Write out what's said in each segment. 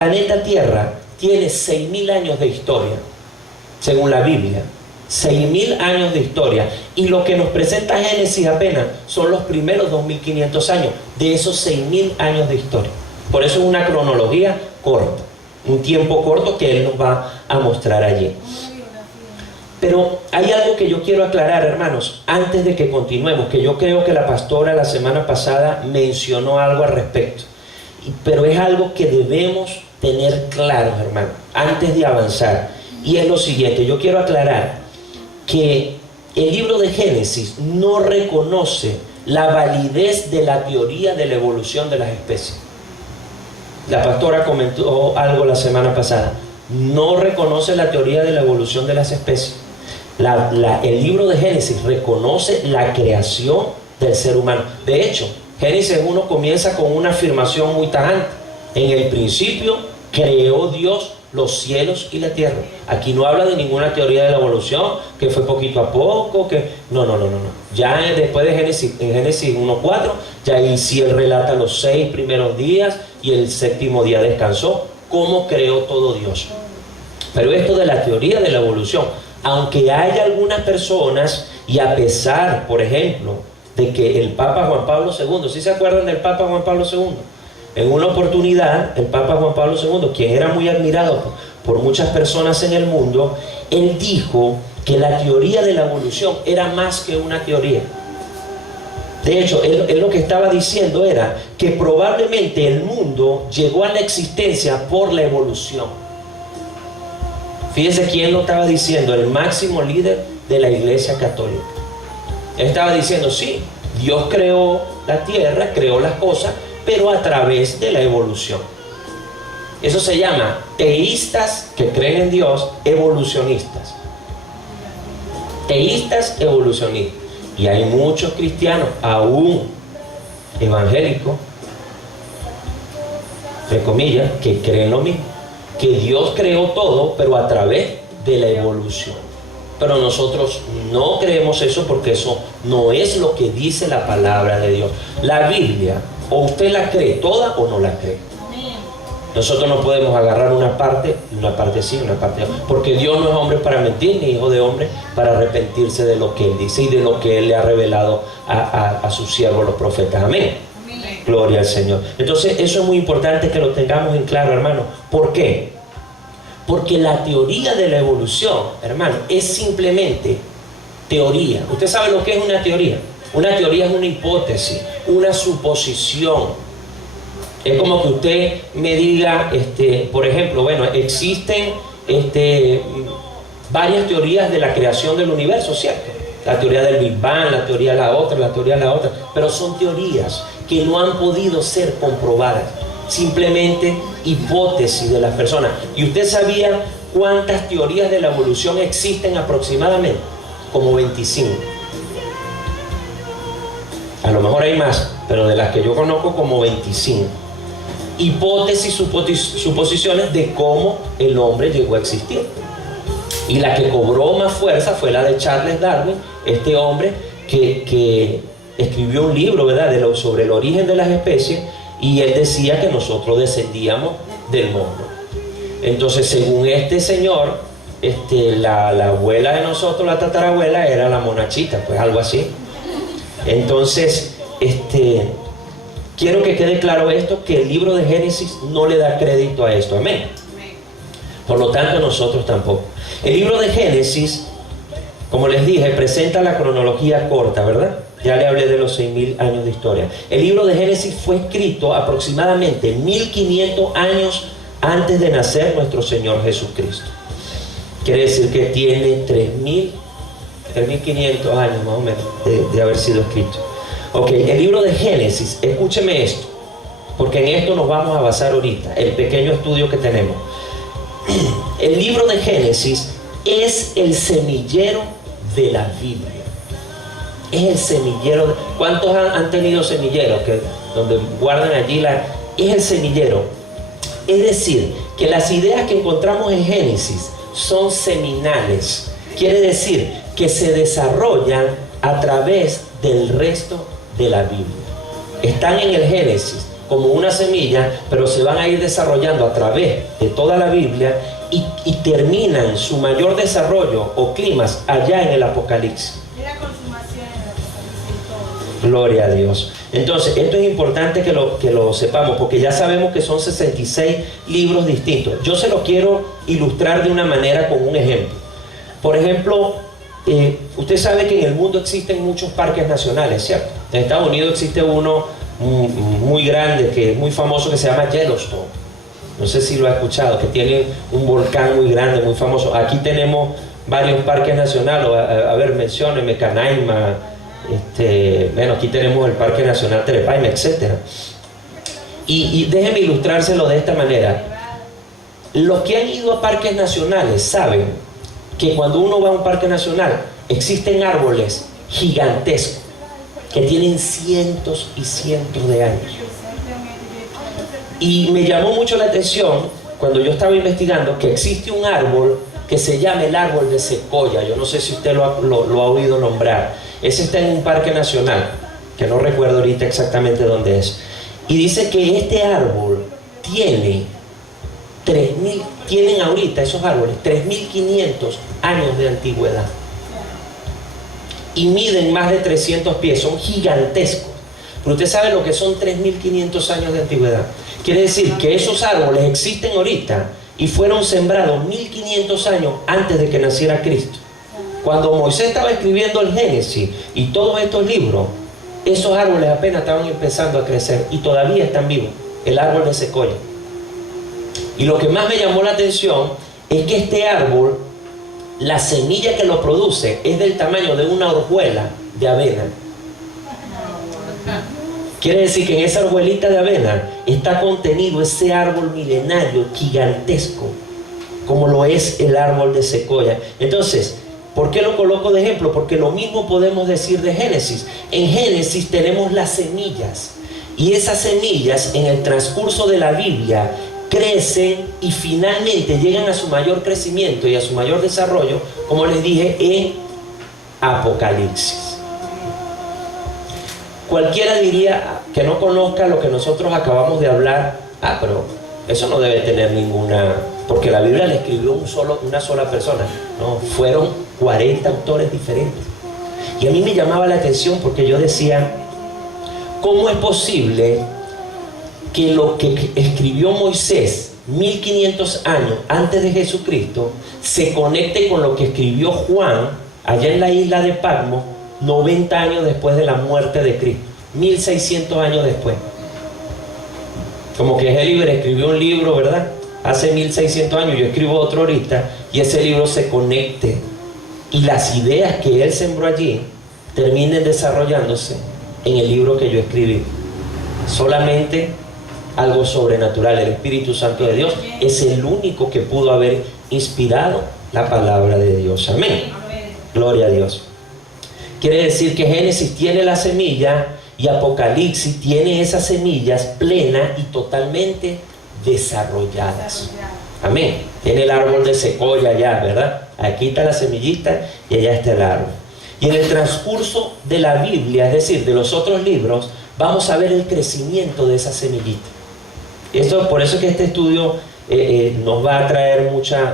planeta Tierra tiene 6.000 años de historia, según la Biblia. 6.000 años de historia. Y lo que nos presenta Génesis apenas son los primeros 2.500 años de esos 6.000 años de historia. Por eso es una cronología corta, un tiempo corto que Él nos va a mostrar allí. Pero hay algo que yo quiero aclarar, hermanos, antes de que continuemos, que yo creo que la pastora la semana pasada mencionó algo al respecto. Pero es algo que debemos tener claro, hermanos, antes de avanzar. Y es lo siguiente, yo quiero aclarar que el libro de Génesis no reconoce la validez de la teoría de la evolución de las especies. La pastora comentó algo la semana pasada. No reconoce la teoría de la evolución de las especies. El libro de Génesis reconoce la creación del ser humano. De hecho, Génesis 1 comienza con una afirmación muy tajante. En el principio creó Dios los cielos y la tierra. Aquí no habla de ninguna teoría de la evolución, que fue poquito a poco, que... No. Ya después de Génesis, en Génesis 1:4, ya ahí sí Él relata los 6 primeros días y el 7º día descansó, cómo creó todo Dios. Pero esto de la teoría de la evolución, aunque hay algunas personas, y a pesar, por ejemplo, de que el Papa Juan Pablo II, ¿sí se acuerdan del Papa Juan Pablo II? En una oportunidad, el Papa Juan Pablo II, quien era muy admirado por muchas personas en el mundo, él dijo que la teoría de la evolución era más que una teoría. De hecho, él lo que estaba diciendo era que probablemente el mundo llegó a la existencia por la evolución. Fíjense quién lo estaba diciendo, el máximo líder de la Iglesia Católica. Él estaba diciendo, sí, Dios creó la tierra, creó las cosas, pero a través de la evolución. Eso se llama teístas que creen en Dios, evolucionistas. Teístas evolucionistas. Y hay muchos cristianos, aún evangélicos, entre comillas, que creen lo mismo. Que Dios creó todo, pero a través de la evolución. Pero nosotros no creemos eso, porque eso no es lo que dice la palabra de Dios. La Biblia, o usted la cree toda o no la cree. Nosotros no podemos agarrar una parte sí, una parte no. Porque Dios no es hombre para mentir, ni hijo de hombre para arrepentirse de lo que Él dice y de lo que Él le ha revelado a sus siervos los profetas. Amén. Gloria al Señor. Entonces eso es muy importante que lo tengamos en claro, hermano. ¿Por qué? Porque la teoría de la evolución, hermano, es simplemente teoría. ¿Usted sabe lo que es una teoría? Una teoría es una hipótesis, una suposición. Es como que usted me diga, por ejemplo, bueno, existen varias teorías de la creación del universo, ¿cierto? La teoría del Big Bang, la teoría de la otra, pero son teorías que no han podido ser comprobadas, simplemente hipótesis de las personas. ¿Y usted sabía cuántas teorías de la evolución existen aproximadamente? Como 25. A lo mejor hay más, pero de las que yo conozco, como 25. Hipótesis, suposiciones de cómo el hombre llegó a existir. Y la que cobró más fuerza fue la de Charles Darwin, este hombre que escribió un libro, ¿verdad?, sobre el origen de las especies, y él decía que nosotros descendíamos del mono. Entonces, según este señor, la abuela de nosotros, la tatarabuela, era la monachita, pues algo así. Entonces, quiero que quede claro esto, que el libro de Génesis no le da crédito a esto. Amén. Por lo tanto, nosotros tampoco. El libro de Génesis, como les dije, presenta la cronología corta, ¿verdad? Ya le hablé de los 6.000 años de historia. El libro de Génesis fue escrito aproximadamente 1.500 años antes de nacer nuestro Señor Jesucristo. Quiere decir que tiene 3.500 años más o menos de haber sido escrito. Ok, el libro de Génesis, escúcheme esto, porque en esto nos vamos a basar ahorita, el pequeño estudio que tenemos. El libro de Génesis es el semillero de la Biblia. Es el semillero. ¿Cuántos han tenido semilleros donde guardan allí es el semillero? Es decir, que las ideas que encontramos en Génesis son seminales. Quiere decir que se desarrollan a través del resto de la Biblia. Están en el Génesis, como una semilla, pero se van a ir desarrollando a través de toda la Biblia y terminan su mayor desarrollo o climas allá en el Apocalipsis. Gloria a Dios. Entonces, esto es importante que lo sepamos, porque ya sabemos que son 66 libros distintos. Yo se lo quiero ilustrar de una manera con un ejemplo. Por ejemplo, usted sabe que en el mundo existen muchos parques nacionales, ¿cierto? En Estados Unidos existe uno muy grande, que es muy famoso, que se llama Yellowstone. No sé si lo ha escuchado, que tiene un volcán muy grande, muy famoso. Aquí tenemos varios parques nacionales. A ver, menciónenme, Canaima. Bueno, aquí tenemos el Parque Nacional Telepaine, etc. Y déjenme ilustrárselo de esta manera. Los que han ido a parques nacionales saben que cuando uno va a un parque nacional existen árboles gigantescos que tienen cientos y cientos de años. Y me llamó mucho la atención cuando yo estaba investigando que existe un árbol que se llama el árbol de secoya. Yo no sé si usted lo ha oído nombrar. Ese está en un parque nacional, que no recuerdo ahorita exactamente dónde es. Y dice que este árbol tienen ahorita esos árboles 3.500 años de antigüedad. Y miden más de 300 pies, son gigantescos. Pero usted sabe lo que son 3.500 años de antigüedad. Quiere decir que esos árboles existen ahorita y fueron sembrados 1.500 años antes de que naciera Cristo. Cuando Moisés estaba escribiendo el Génesis y todos estos libros, esos árboles apenas estaban empezando a crecer y todavía están vivos, el árbol de secoya. Y lo que más me llamó la atención es que este árbol, la semilla que lo produce es del tamaño de una hojuela de avena. Quiere decir que en esa hojuelita de avena está contenido ese árbol milenario gigantesco, como lo es el árbol de secoya. Entonces, ¿por qué lo coloco de ejemplo? Porque lo mismo podemos decir de Génesis. En Génesis tenemos las semillas, y esas semillas en el transcurso de la Biblia crecen y finalmente llegan a su mayor crecimiento y a su mayor desarrollo, como les dije, en Apocalipsis. Cualquiera diría que no conozca lo que nosotros acabamos de hablar. Pero eso no debe tener ninguna... Porque la Biblia la escribió una sola persona. No, fueron 40 autores diferentes. Y a mí me llamaba la atención porque yo decía, ¿cómo es posible que lo que escribió Moisés 1500 años antes de Jesucristo se conecte con lo que escribió Juan allá en la isla de Patmos 90 años después de la muerte de Cristo, 1600 años después? Como que Heliber escribió un libro, ¿verdad?, hace 1600 años, yo escribo otro ahorita, y ese libro se conecte y las ideas que él sembró allí terminen desarrollándose en el libro que yo escribí. Solamente algo sobrenatural. El Espíritu Santo de Dios es el único que pudo haber inspirado la palabra de Dios. Amén. Gloria a Dios. Quiere decir que Génesis tiene la semilla y Apocalipsis tiene esas semillas plenas y totalmente desarrolladas. Amén. Tiene el árbol de secoya allá, ¿verdad? Aquí está la semillita y allá está el árbol. Y en el transcurso de la Biblia, es decir, de los otros libros, vamos a ver el crecimiento de esa semillita. Por eso es que este estudio nos va a traer muchas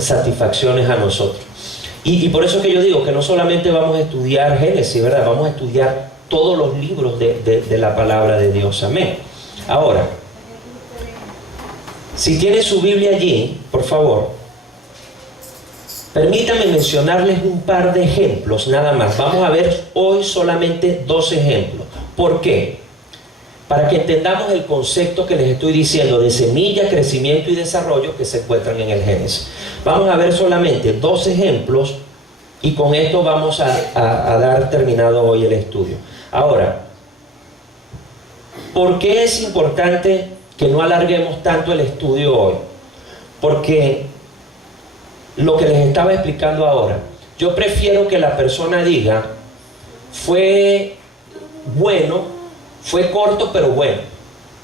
satisfacciones a nosotros. Y por eso es que yo digo que no solamente vamos a estudiar Génesis, ¿verdad? Vamos a estudiar todos los libros de la palabra de Dios. Amén. Ahora, si tiene su Biblia allí, por favor, permítanme mencionarles un par de ejemplos nada más. Vamos a ver hoy solamente 2 ejemplos. ¿Por qué? Para que entendamos el concepto que les estoy diciendo de semilla, crecimiento y desarrollo que se encuentran en el Génesis. Vamos a ver solamente 2 ejemplos y con esto vamos a dar terminado hoy el estudio. Ahora, ¿por qué es importante que no alarguemos tanto el estudio hoy? Porque lo que les estaba explicando ahora, yo prefiero que la persona diga, fue bueno, fue corto pero bueno,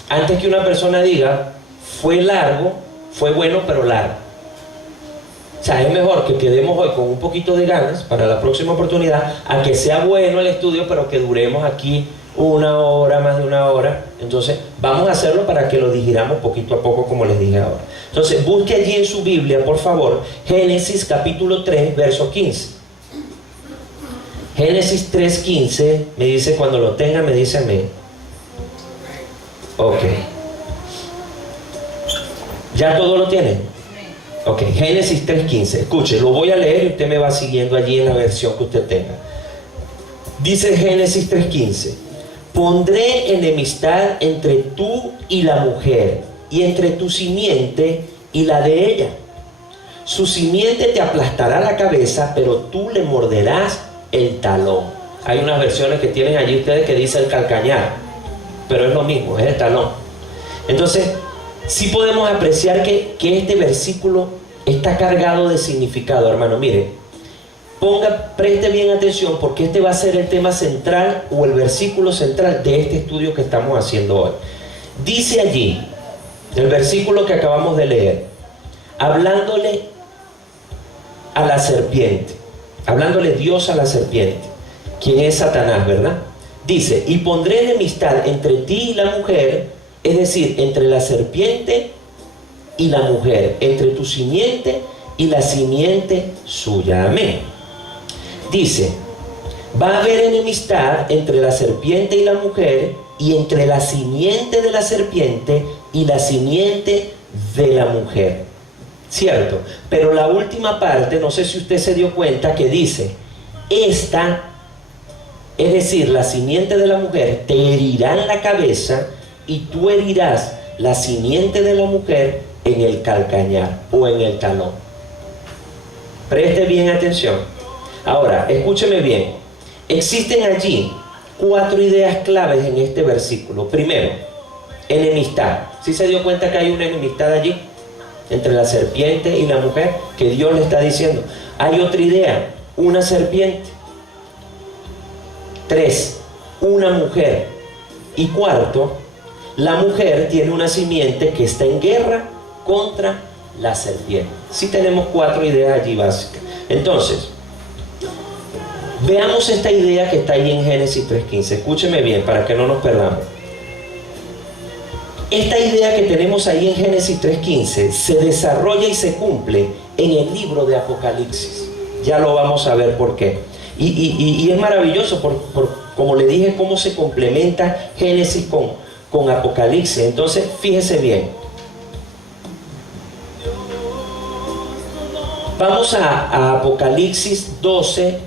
antes que una persona diga, fue largo, fue bueno pero largo. O sea, es mejor que quedemos hoy con un poquito de ganas para la próxima oportunidad, a que sea bueno el estudio pero que duremos aquí una hora, más de una hora. Entonces vamos a hacerlo para que lo digiramos poquito a poco, como les dije ahora. Entonces busque allí en su Biblia, por favor, Génesis capítulo 3, verso 15. Génesis 3:15, me dice cuando lo tenga, me dice amén. Ok. ¿Ya todo lo tiene? Ok, Génesis 3:15. Escuche, lo voy a leer y usted me va siguiendo allí en la versión que usted tenga. Dice Génesis 3:15: pondré enemistad entre tú y la mujer, y entre tu simiente y la de ella. Su simiente te aplastará la cabeza, pero tú le morderás el talón. Hay unas versiones que tienen allí ustedes que dice el calcañar, pero es lo mismo, es el talón. Entonces, sí podemos apreciar que este versículo está cargado de significado, hermano. Mire, preste bien atención, porque este va a ser el tema central o el versículo central de este estudio que estamos haciendo hoy. Dice allí, el versículo que acabamos de leer, hablándole a la serpiente, hablándole Dios a la serpiente, quien es Satanás, ¿verdad? Dice: y pondré enemistad entre ti y la mujer, es decir, entre la serpiente y la mujer, entre tu simiente y la simiente suya. Amén. Dice: va a haber enemistad entre la serpiente y la mujer, y entre la simiente de la serpiente y la simiente de la mujer. ¿Cierto? Pero la última parte, no sé si usted se dio cuenta, que dice: esta, es decir, la simiente de la mujer, te herirá en la cabeza, y tú herirás la simiente de la mujer en el calcañar o en el talón. Preste bien atención. Ahora, escúcheme bien. Existen allí 4 ideas claves en este versículo. Primero, enemistad. ¿Sí se dio cuenta que hay una enemistad allí entre la serpiente y la mujer? Que Dios le está diciendo. Hay otra idea: una serpiente. 3, una mujer. Y cuarto, la mujer tiene una simiente que está en guerra contra la serpiente. Sí tenemos 4 ideas allí básicas. Entonces, veamos esta idea que está ahí en Génesis 3:15. Escúcheme bien para que no nos perdamos. Esta idea que tenemos ahí en Génesis 3:15 se desarrolla y se cumple en el libro de Apocalipsis. Ya lo vamos a ver por qué. Y es maravilloso, como le dije, cómo se complementa Génesis con Apocalipsis. Entonces, fíjese bien. Vamos a Apocalipsis 12,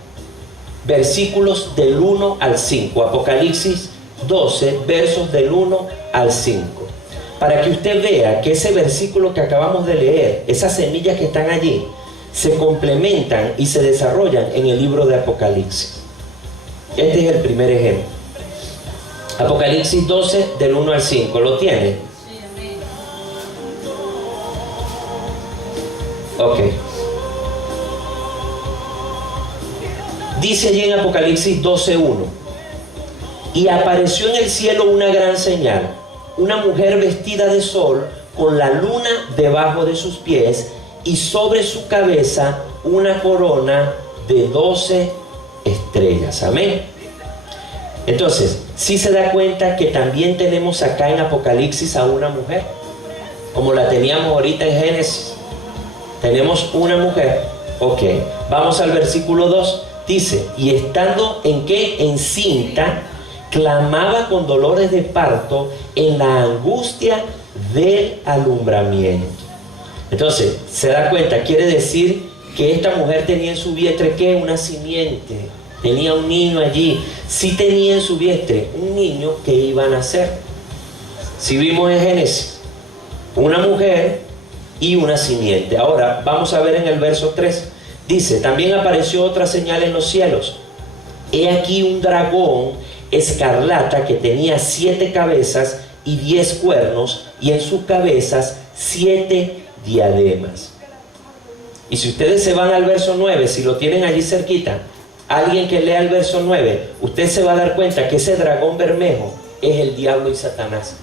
versículos del 1 al 5. Apocalipsis 12, versos del 1 al 5. Para que usted vea que ese versículo que acabamos de leer, esas semillas que están allí, se complementan y se desarrollan en el libro de Apocalipsis. Este es el primer ejemplo. Apocalipsis 12, del 1 al 5. ¿Lo tiene? Sí, amén. Ok. Dice allí en Apocalipsis 12:1: y apareció en el cielo una gran señal, una mujer vestida de sol, con la luna debajo de sus pies, y sobre su cabeza una corona de 12 estrellas. Amén. Entonces, ¿sí se da cuenta que también tenemos acá en Apocalipsis a una mujer? Como la teníamos ahorita en Génesis. Tenemos una mujer. Ok, vamos al versículo 2. Dice: y estando en qué, encinta, clamaba con dolores de parto en la angustia del alumbramiento. Entonces, se da cuenta, quiere decir que esta mujer tenía en su vientre, ¿qué? Una simiente. Tenía un niño allí. Sí tenía en su vientre un niño que iba a nacer. Si vimos en Génesis, una mujer y una simiente. Ahora, vamos a ver en el verso 3. Dice: también apareció otra señal en los cielos. He aquí un dragón escarlata que tenía 7 cabezas y 10 cuernos, y en sus cabezas 7 diademas. Y si ustedes se van al verso 9, si lo tienen allí cerquita, alguien que lea el verso 9, usted se va a dar cuenta que ese dragón bermejo es el diablo y Satanás.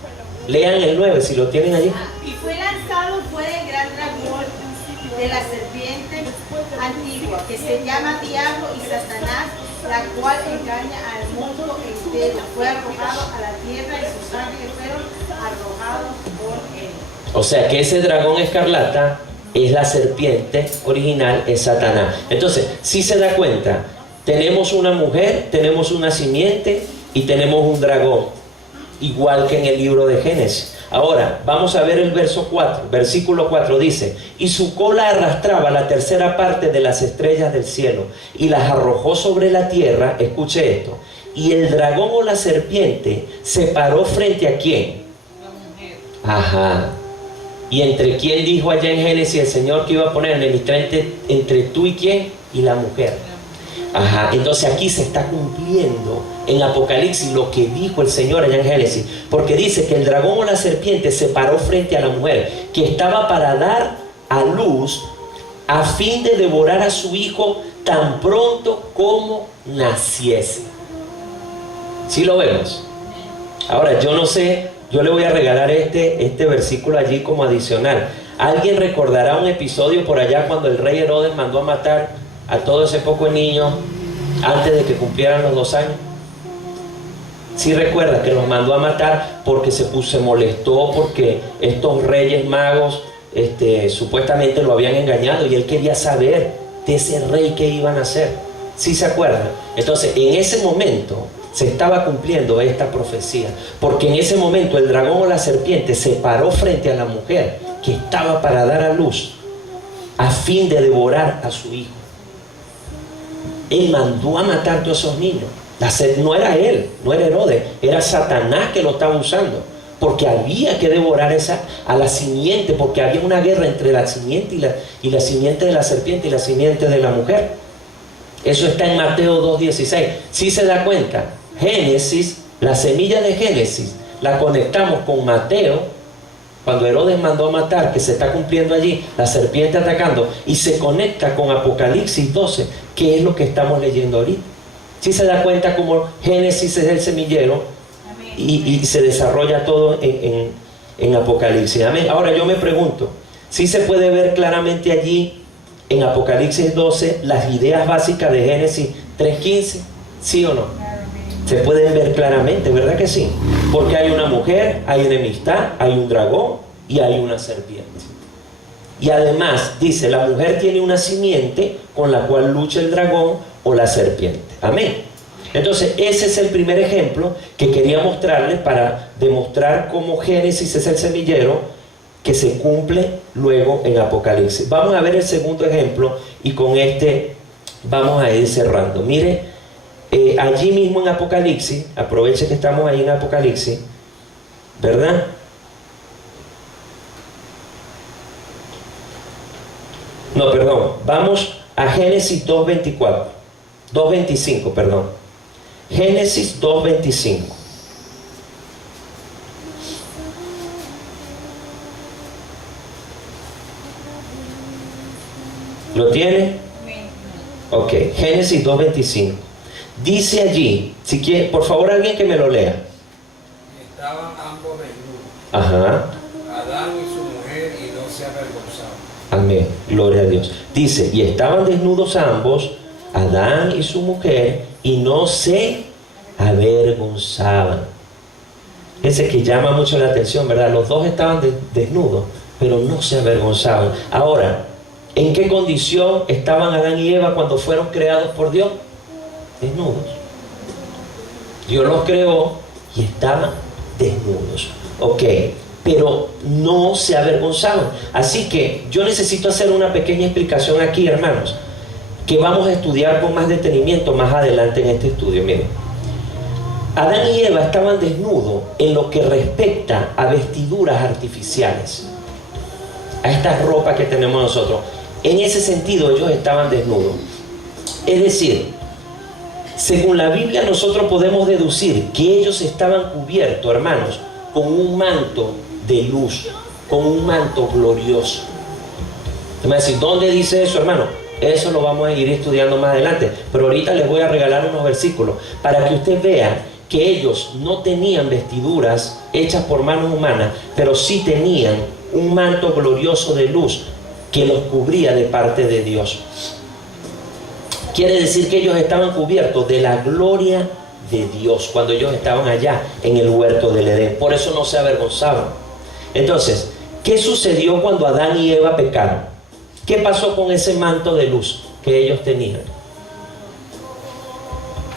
Lean el 9 si lo tienen allí. Y fue lanzado fuera el gran dragón de la serpiente antigua, que se llama Diablo y Satanás, la cual engaña al mundo entero. Fue arrojado a la tierra y sus ángeles fueron arrojados por él. O sea que ese dragón escarlata es la serpiente original, es Satanás. Entonces, si se da cuenta, tenemos una mujer, tenemos una simiente y tenemos un dragón, igual que en el libro de Génesis. Ahora, vamos a ver el verso 4, versículo 4 dice: y su cola arrastraba la tercera parte de las estrellas del cielo y las arrojó sobre la tierra. Escuche esto: y el dragón o la serpiente se paró frente a ¿quién? La mujer. Ajá. ¿Y entre quién dijo allá en Génesis el Señor que iba a poner enemistad entre tú y quién? Y la mujer. Ajá. Entonces aquí se está cumpliendo en Apocalipsis lo que dijo el Señor allá en Génesis, porque dice que el dragón o la serpiente se paró frente a la mujer que estaba para dar a luz a fin de devorar a su hijo tan pronto como naciese. ¿Sí lo vemos? Ahora, yo no sé, yo le voy a regalar este versículo allí como adicional. ¿Alguien recordará un episodio por allá cuando el rey Herodes mandó a matar a todo ese poco niño antes de que cumplieran los 2 años? Sí recuerda que los mandó a matar porque se molestó porque estos reyes magos supuestamente lo habían engañado y él quería saber de ese rey qué iban a hacer. ¿Sí se acuerdan? Entonces, en ese momento se estaba cumpliendo esta profecía, porque en ese momento el dragón o la serpiente se paró frente a la mujer que estaba para dar a luz a fin de devorar a su hijo. Él mandó a matar a todos esos niños. No era él, no era Herodes, era Satanás que lo estaba usando, porque había que devorar a la simiente, porque había una guerra entre la simiente y la simiente de la serpiente y la simiente de la mujer. Eso está en Mateo 2:16. Si se da cuenta, Génesis, la semilla de Génesis la conectamos con Mateo, cuando Herodes mandó a matar, que se está cumpliendo allí, la serpiente atacando, y se conecta con Apocalipsis 12, que es lo que estamos leyendo ahorita. Si se da cuenta como Génesis es el semillero y se desarrolla todo en Apocalipsis. Amén. Ahora yo me pregunto, si se puede ver claramente allí en Apocalipsis 12 las ideas básicas de Génesis 3:15, ¿sí o no? Se pueden ver claramente, ¿verdad que sí? Porque hay una mujer, hay enemistad, hay un dragón y hay una serpiente. Y además dice, la mujer tiene una simiente con la cual lucha el dragón o la serpiente. Amén. Entonces ese es el primer ejemplo que quería mostrarles para demostrar cómo Génesis es el semillero que se cumple luego en Apocalipsis. Vamos a ver el segundo ejemplo y con este vamos a ir cerrando. Mire, allí mismo en Apocalipsis, aproveche que estamos ahí en Apocalipsis, ¿verdad? No, perdón, vamos a Génesis 2:25, perdón. Génesis 2:25. ¿Lo tiene? Ok, Génesis 2:25. Dice allí, si quiere, por favor alguien que me lo lea. Estaban ambos desnudos. Ajá. Adán y su mujer, y no se avergonzaban. Amén, gloria a Dios. Dice, y estaban desnudos ambos, Adán y su mujer, y no se avergonzaban. Ese que llama mucho la atención, ¿verdad? Los dos estaban desnudos, pero no se avergonzaban. Ahora, ¿en qué condición estaban Adán y Eva cuando fueron creados por Dios? Desnudos. Dios los creó y estaban desnudos. Ok, pero no se avergonzaban. Así que yo necesito hacer una pequeña explicación aquí, hermanos, que vamos a estudiar con más detenimiento más adelante en este estudio. Miren, Adán y Eva estaban desnudos en lo que respecta a vestiduras artificiales, a estas ropas que tenemos nosotros. En ese sentido ellos estaban desnudos. Es decir, según la Biblia nosotros podemos deducir que ellos estaban cubiertos, hermanos, con un manto de luz, con un manto glorioso. Te me va a decir, ¿dónde dice eso, hermano? Eso lo vamos a ir estudiando más adelante, pero ahorita les voy a regalar unos versículos para que usted vea que ellos no tenían vestiduras hechas por manos humanas, pero sí tenían un manto glorioso de luz que los cubría de parte de Dios. Quiere decir que ellos estaban cubiertos de la gloria de Dios cuando ellos estaban allá en el huerto del Edén. Por eso no se avergonzaban. Entonces, ¿qué sucedió cuando Adán y Eva pecaron? ¿Qué pasó con ese manto de luz que ellos tenían?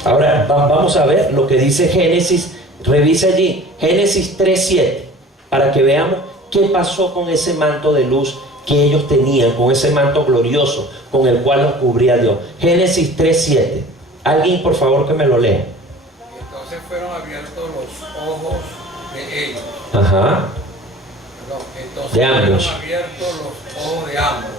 Ahora vamos a ver lo que dice Génesis. Revisa allí, Génesis 3:7, para que veamos qué pasó con ese manto de luz que ellos tenían, con ese manto glorioso con el cual los cubría Dios. Génesis 3:7. Alguien, por favor, que me lo lea. Entonces fueron abiertos los ojos de ellos. Ajá. Entonces De ambos. fueron abiertos los ojos de ambos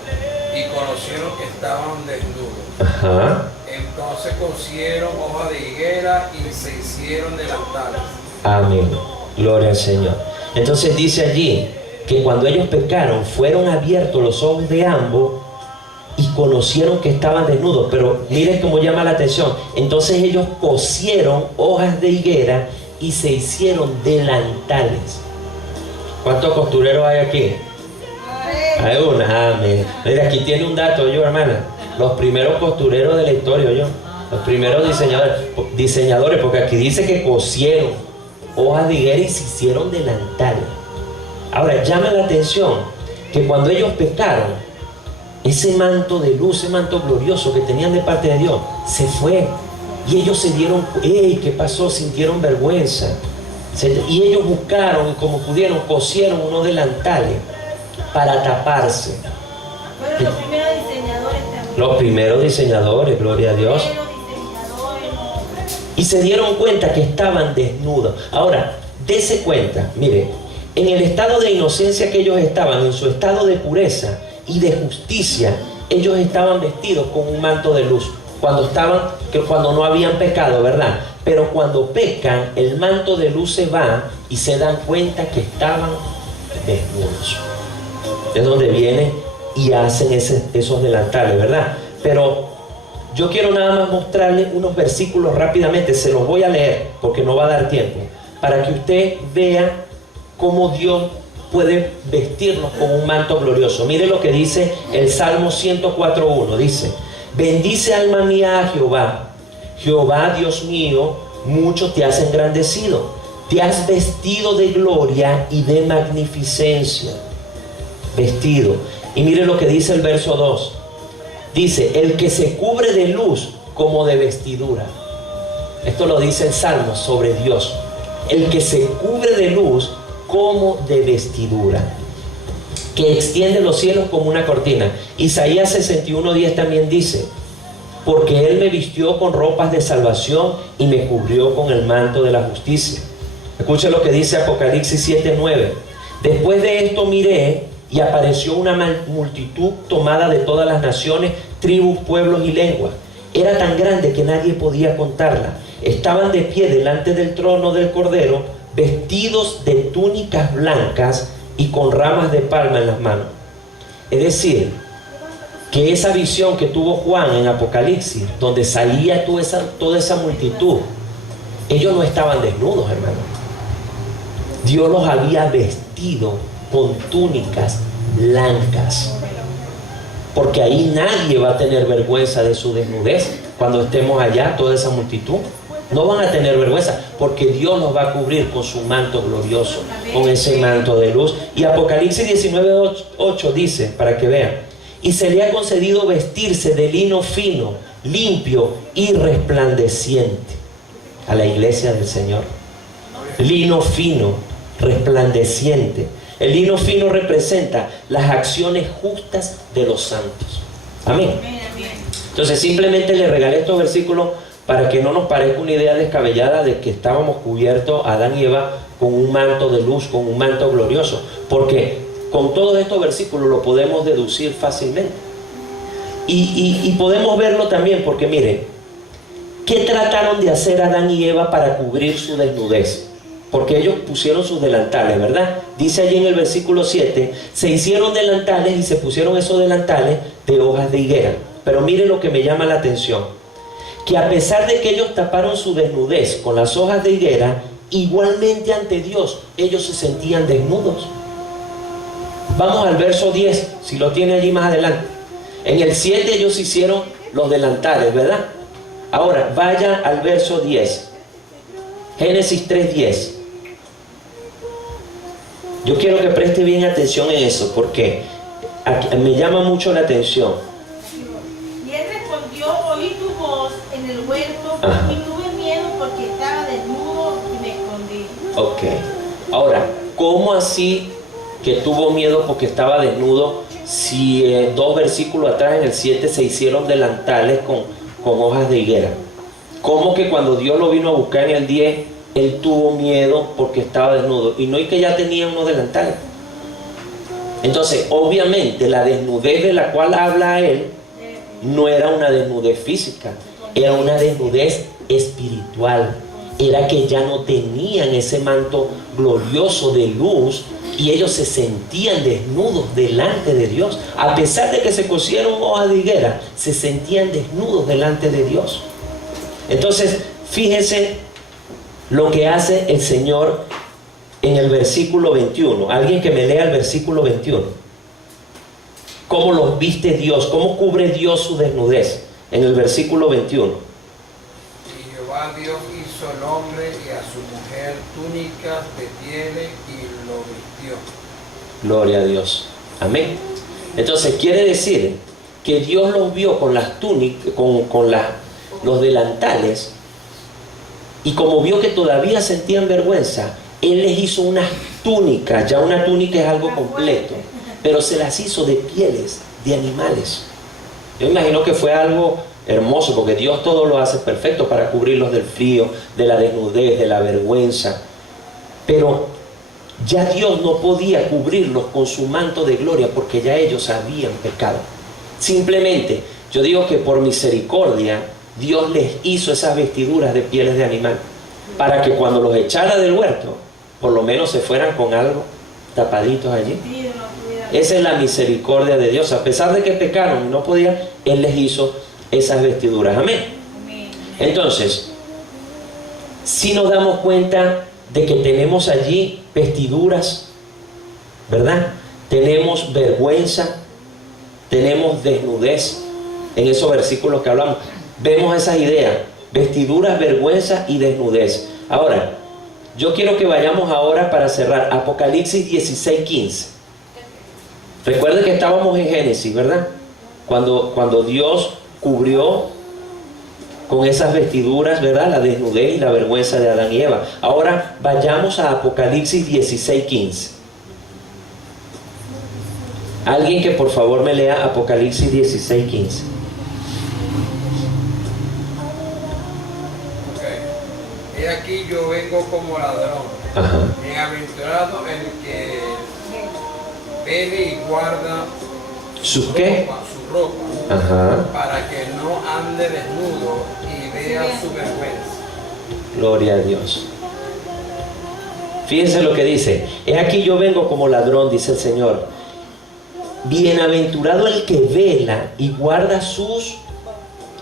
y conocieron que estaban desnudos. Ajá. Entonces cosieron hojas de higuera y se hicieron delantales. Amén. Gloria al Señor. Entonces dice allí que cuando ellos pecaron, fueron abiertos los ojos de ambos y conocieron que estaban desnudos. Pero miren cómo llama la atención. Entonces ellos cosieron hojas de higuera y se hicieron delantales. ¿Cuántos costureros hay aquí? Hay una. Amén. Mira, aquí tiene un dato yo, hermana. Los primeros costureros de la historia, yo. Los primeros diseñadores, porque aquí dice que cosieron hojas de higuera y se hicieron delantales. Ahora, llama la atención que cuando ellos pecaron, ese manto de luz, ese manto glorioso que tenían de parte de Dios, se fue. Y ellos se dieron, ¿qué pasó? Sintieron vergüenza. Y ellos buscaron y como pudieron, cosieron unos delantales para taparse. Fueron los primeros diseñadores también. Los primeros diseñadores, gloria a Dios. Y se dieron cuenta que estaban desnudos. Ahora, dése cuenta, mire, en el estado de inocencia que ellos estaban, en su estado de pureza y de justicia, ellos estaban vestidos con un manto de luz. Cuando no habían pecado, ¿verdad? Pero cuando pecan, el manto de luz se va y se dan cuenta que estaban desnudos. Es donde vienen y hacen esos delantales, ¿verdad? Pero yo quiero nada más mostrarles unos versículos rápidamente. Se los voy a leer porque no va a dar tiempo. Para que usted vea cómo Dios puede vestirnos con un manto glorioso. Mire lo que dice el Salmo 104:1. Dice: bendice alma mía a Jehová. Jehová, Dios mío, mucho te has engrandecido. Te has vestido de gloria y de magnificencia. Vestido. Y mire lo que dice el verso 2. Dice: el que se cubre de luz como de vestidura. Esto lo dice el Salmo sobre Dios. El que se cubre de luz como de vestidura, que extiende los cielos como una cortina. Isaías 61:10 también dice: porque Él me vistió con ropas de salvación y me cubrió con el manto de la justicia. Escuche lo que dice Apocalipsis 7:9. Después de esto miré y apareció una multitud tomada de todas las naciones, tribus, pueblos y lenguas. Era tan grande que nadie podía contarla. Estaban de pie delante del trono del Cordero, vestidos de túnicas blancas y con ramas de palma en las manos. Es decir, que esa visión que tuvo Juan en Apocalipsis, donde salía toda esa multitud, ellos no estaban desnudos, hermano. Dios los había vestido con túnicas blancas, porque ahí nadie va a tener vergüenza de su desnudez. Cuando estemos allá, toda esa multitud no van a tener vergüenza, porque Dios los va a cubrir con su manto glorioso, con ese manto de luz. Y Apocalipsis 19:8 dice, para que vean: y se le ha concedido vestirse de lino fino, limpio y resplandeciente. A la iglesia del Señor, lino fino, resplandeciente. El lino fino representa las acciones justas de los santos. Amén. Entonces simplemente le regalé estos versículos para que no nos parezca una idea descabellada de que estábamos cubiertos, Adán y Eva, con un manto de luz, con un manto glorioso, porque con todos estos versículos lo podemos deducir fácilmente. Y podemos verlo también porque miren, ¿qué trataron de hacer Adán y Eva para cubrir su desnudez? Porque ellos pusieron sus delantales, ¿verdad? Dice allí en el versículo 7, se hicieron delantales y se pusieron esos delantales de hojas de higuera. Pero miren lo que me llama la atención, que a pesar de que ellos taparon su desnudez con las hojas de higuera, igualmente ante Dios ellos se sentían desnudos. Vamos al verso 10, si lo tiene allí más adelante. En el 7 ellos hicieron los delantales, ¿verdad? Ahora, vaya al verso 10. Génesis 3:10. Yo quiero que preste bien atención en eso, porque me llama mucho la atención. Y él respondió: oí tu voz en el huerto. Ajá. Y tuve miedo porque estaba desnudo y me escondí. Ok. Ahora, ¿cómo así que tuvo miedo porque estaba desnudo? Si 2 versículos atrás, en el 7, se hicieron delantales con hojas de higuera. ¿Cómo que cuando Dios lo vino a buscar en el 10, él tuvo miedo porque estaba desnudo? Y no es que ya tenía unos delantales. Entonces, obviamente, la desnudez de la cual habla él no era una desnudez física, era una desnudez espiritual. Era que ya no tenían ese manto glorioso de luz y ellos se sentían desnudos delante de Dios. A pesar de que se cosieron hojas de higuera, se sentían desnudos delante de Dios. Entonces, fíjense lo que hace el Señor en el versículo 21. Alguien que me lea el versículo 21. ¿Cómo los viste Dios? ¿Cómo cubre Dios su desnudez? En el versículo 21. Y Jehová Dios hizo al hombre y a su mujer túnicas de pieles y lo vistió. Gloria a Dios. Amén. Entonces quiere decir que Dios los vio con las túnicas, los delantales, y como vio que todavía sentían vergüenza, Él les hizo unas túnicas. Ya una túnica es algo completo, pero se las hizo de pieles de animales. Yo imagino que fue algo hermoso, porque Dios todo lo hace perfecto para cubrirlos del frío, de la desnudez, de la vergüenza. Pero ya Dios no podía cubrirlos con su manto de gloria, porque ya ellos habían pecado. Simplemente, yo digo que por misericordia, Dios les hizo esas vestiduras de pieles de animal, para que cuando los echara del huerto, por lo menos se fueran con algo tapaditos allí. Esa es la misericordia de Dios. A pesar de que pecaron y no podían, Él les hizo esas vestiduras. Amén. Entonces, si nos damos cuenta de que tenemos allí vestiduras, ¿verdad? Tenemos vergüenza, tenemos desnudez en esos versículos que hablamos. Vemos esas ideas: vestiduras, vergüenza y desnudez. Ahora, yo quiero que vayamos ahora, para cerrar, Apocalipsis 16:15. Recuerden que estábamos en Génesis, ¿verdad? Cuando Dios cubrió con esas vestiduras, ¿verdad?, la desnudez y la vergüenza de Adán y Eva. Ahora vayamos a Apocalipsis 16:15. Alguien que por favor me lea Apocalipsis 16:15. He aquí yo vengo como ladrón. Ajá. Bienaventurado el que vele y guarda ¿Su qué? su ropa, Ajá. para que no ande desnudo y vea su vergüenza. Gloria a Dios. Fíjense lo que dice: he aquí yo vengo como ladrón, dice el Señor. Bienaventurado el que vela y guarda sus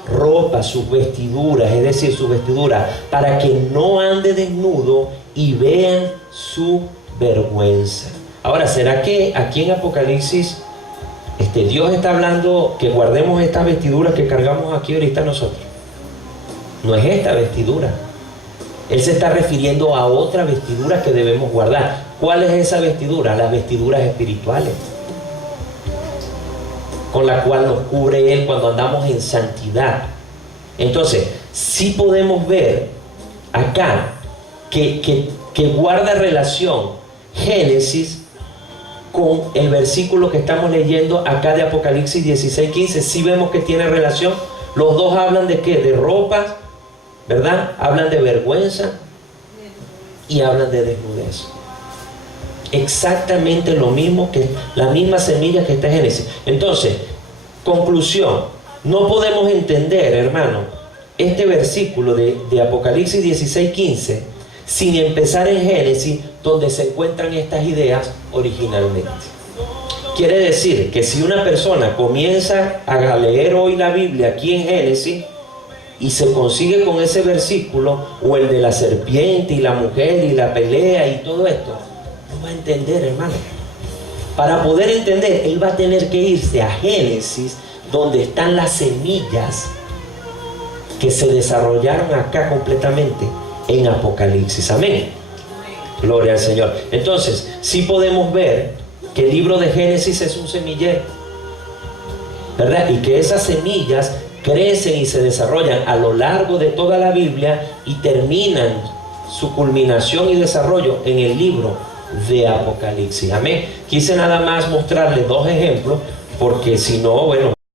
ropas, sus vestiduras, es decir, su vestidura, para que no ande desnudo y vean su vergüenza. Ahora, ¿será que aquí en Apocalipsis Dios está hablando que guardemos estas vestiduras que cargamos aquí ahorita nosotros? No es esta vestidura. Él se está refiriendo a otra vestidura que debemos guardar. ¿Cuál es esa vestidura? Las vestiduras espirituales, con la cual nos cubre Él cuando andamos en santidad. Entonces, sí podemos ver acá que guarda relación Génesis con el versículo que estamos leyendo acá de Apocalipsis 16:15. Sí vemos que tiene relación. Los dos hablan de ¿qué? De ropas, ¿verdad? Hablan de vergüenza y hablan de desnudez. Exactamente lo mismo, que la misma semilla que está en Génesis. Entonces, conclusión: no podemos entender, hermano, este versículo de Apocalipsis 16:15 sin empezar en Génesis, donde se encuentran estas ideas originalmente. Quiere decir que si una persona comienza a leer hoy la Biblia aquí en Génesis y se consigue con ese versículo, o el de la serpiente y la mujer y la pelea y todo esto, no va a entender, hermano. Para poder entender, él va a tener que irse a Génesis, donde están las semillas que se desarrollaron acá completamente en Apocalipsis. Amén. Gloria al Señor. Entonces, sí podemos ver que el libro de Génesis es un semillero, ¿verdad? Y que esas semillas crecen y se desarrollan a lo largo de toda la Biblia y terminan su culminación y desarrollo en el libro de Apocalipsis. Amén. Quise nada más mostrarles dos ejemplos, porque si no, bueno,